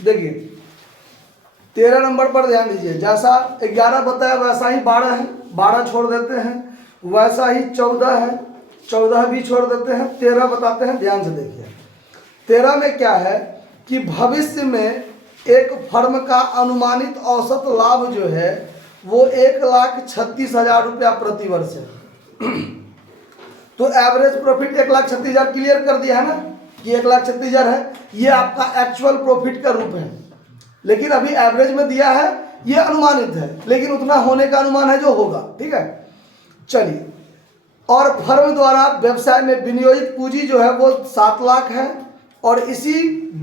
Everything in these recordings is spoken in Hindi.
देखिए 13 नंबर पर ध्यान दीजिए, जैसा 11 बताया वैसा ही 12 है, 12 छोड़ देते हैं, वैसा ही 14 है, 14 भी छोड़ देते हैं, 13 बताते हैं। ध्यान से देखिए 13 में क्या है कि भविष्य में एक फर्म का अनुमानित औसत लाभ जो है वो 1,36,000 रुपया प्रति वर्ष है। तो एवरेज प्रॉफिट 1,36,000 क्लियर कर दिया है ना कि 1,36,000 है, ये आपका एक्चुअल प्रॉफिट का रूप है, लेकिन अभी एवरेज में दिया है, ये अनुमानित है, लेकिन उतना होने का अनुमान है जो होगा। ठीक है, चलिए। और फर्म द्वारा व्यवसाय में विनियोजित पूंजी जो है वो 7 लाख है, और इसी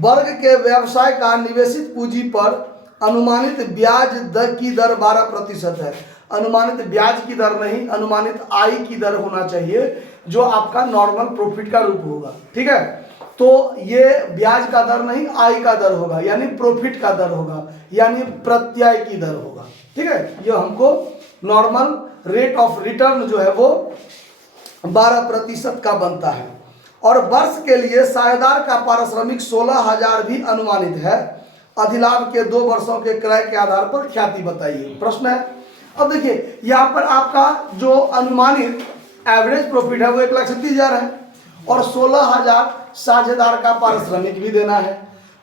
वर्ग के व्यवसाय का निवेशित पूंजी पर अनुमानित ब्याज दर की दर 12% है। अनुमानित ब्याज की दर नहीं, अनुमानित आय की दर होना चाहिए, जो आपका नॉर्मल प्रॉफिट का रूप होगा। ठीक है, तो ये ब्याज का दर नहीं, आय का दर होगा, यानी प्रॉफिट का दर होगा, यानी प्रत्यय की दर होगा। ठीक है, ये हमको नॉर्मल रेट ऑफ रिटर्न जो है वो 12% का बनता है। और वर्ष के लिए साझेदार का पारिश्रमिक 16,000 भी अनुमानित है। अधिलाभ के 2 वर्षों के क्रय के आधार पर ख्याति बताइए, प्रश्न है। अब देखिए यहाँ पर आपका जो अनुमानित एवरेज प्रॉफिट है वो 1,36,000 है, और 16,000 साझेदार का पारिश्रमिक भी देना है।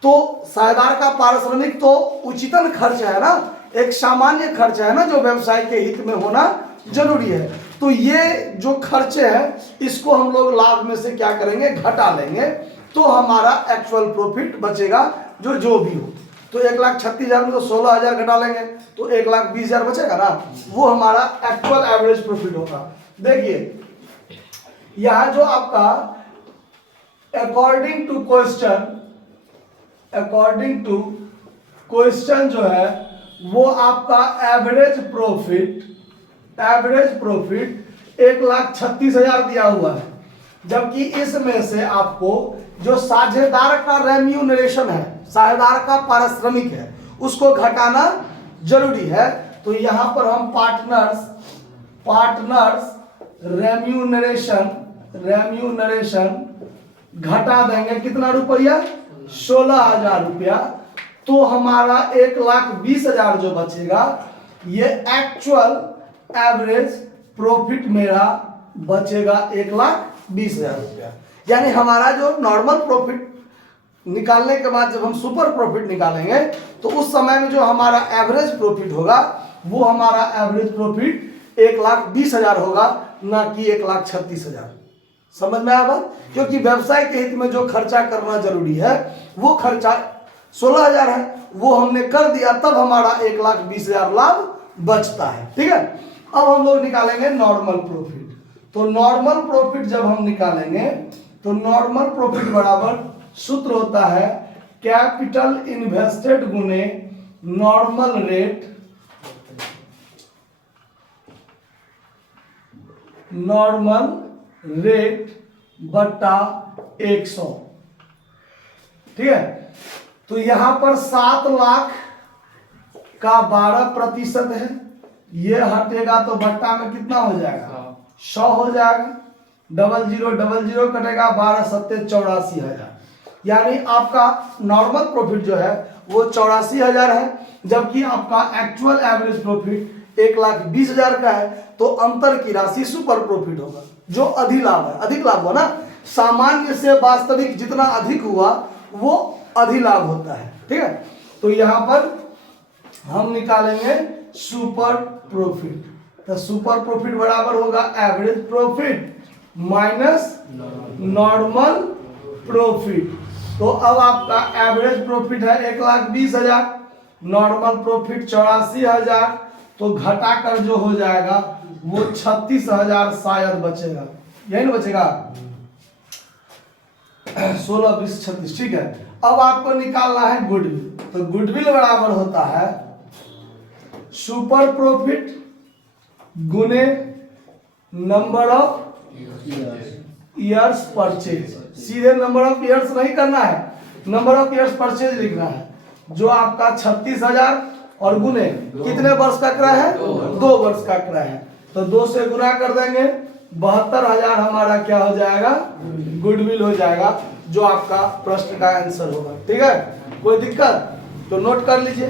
तो साझेदार का पारिश्रमिक तो उचितन खर्च है ना, एक सामान्य खर्च है ना, जो व्यवसाय के हित में होना जरूरी है। तो ये जो खर्चे हैं इसको हम लोग लाभ में से क्या करेंगे, घटा लेंगे, तो हमारा एक्चुअल प्रॉफिट बचेगा जो भी हो। तो 1,36,000 में तो 16,000 घटा लेंगे तो 1,20,000 बचेगा ना, वो हमारा एक्चुअल एवरेज प्रॉफिट होगा। देखिए यहाँ जो आपका अकॉर्डिंग टू क्वेश्चन जो है वो आपका एवरेज प्रॉफिट 1,36,000 दिया हुआ है, जबकि इसमें से आपको जो साझेदार का रेम्यूनरेशन है, साझेदार का पारिश्रमिक है, उसको घटाना जरूरी है। तो यहां पर हम पार्टनर्स रेम्यूनरेशन घटा देंगे, कितना रुपया, 16,000 रुपया। तो हमारा 1,20,000 जो बचेगा, ये एक्चुअल एवरेज प्रॉफिट मेरा बचेगा 1,20,000 रुपया। यानी हमारा जो नॉर्मल प्रॉफिट निकालने के बाद जब हम सुपर प्रॉफिट निकालेंगे तो उस समय में जो हमारा एवरेज प्रॉफिट होगा वो हमारा एवरेज प्रॉफिट 1,20,000 होगा, ना कि 1,36,000। समझ में आया बात? क्योंकि व्यवसाय के हित में जो खर्चा करना जरूरी है वो खर्चा 16,000 है, वो हमने कर दिया, तब हमारा 1,20,000 लाभ बचता है। ठीक है, अब हम लोग निकालेंगे नॉर्मल प्रॉफिट। तो नॉर्मल प्रॉफिट जब हम निकालेंगे तो नॉर्मल प्रॉफिट बराबर सूत्र होता है कैपिटल इन्वेस्टेड गुने नॉर्मल रेट बटा 100। ठीक है, तो यहां पर 7 लाख का 12% है, ये हटेगा तो बट्टा में कितना हो जाएगा, 100 हो जाएगा। 0000 कटेगा, 12 सत्ते 84,000। यानी आपका नॉर्मल प्रॉफिट जो है वो 84,000 है, जबकि आपका एक्चुअल एवरेज प्रॉफिट 1,20,000 का है। तो अंतर की राशि सुपर प्रॉफिट होगा, जो अधिलाभ है। अधिक लाभ हुआ ना, सामान्य से वास्तविक जितना अधिक हुआ वो अधिलाभ होता है। ठीक है, तो यहां पर हम निकालेंगे सुपर प्रॉफिट। तो सुपर प्रॉफिट बराबर होगा average profit minus normal profit. तो अब आपका एवरेज प्रॉफिट है 1,20,000, नॉर्मल प्रॉफिट 84,000, तो घटाकर जो हो जाएगा वो 36,000 शायद बचेगा, यही ना बचेगा, 16, 20, 36। ठीक है, अब आपको निकालना है गुडविल। तो गुडविल बराबर होता है सुपर प्रॉफिट गुने नंबर ऑफ ईयर्स परचेज। सीधे नंबर ऑफ ईयर्स नहीं करना है, नंबर ऑफ ईयर्स परचेज लिखना है, जो आपका 36,000 और गुने कितने वर्ष का क्रय है, 2 वर्ष का क्रय है। तो 2 से गुना कर देंगे, 72,000 हमारा क्या हो जाएगा, गुडविल हो जाएगा, जो आपका प्रश्न का आंसर होगा। ठीक है, कोई दिक्कत? तो नोट कर लीजिए।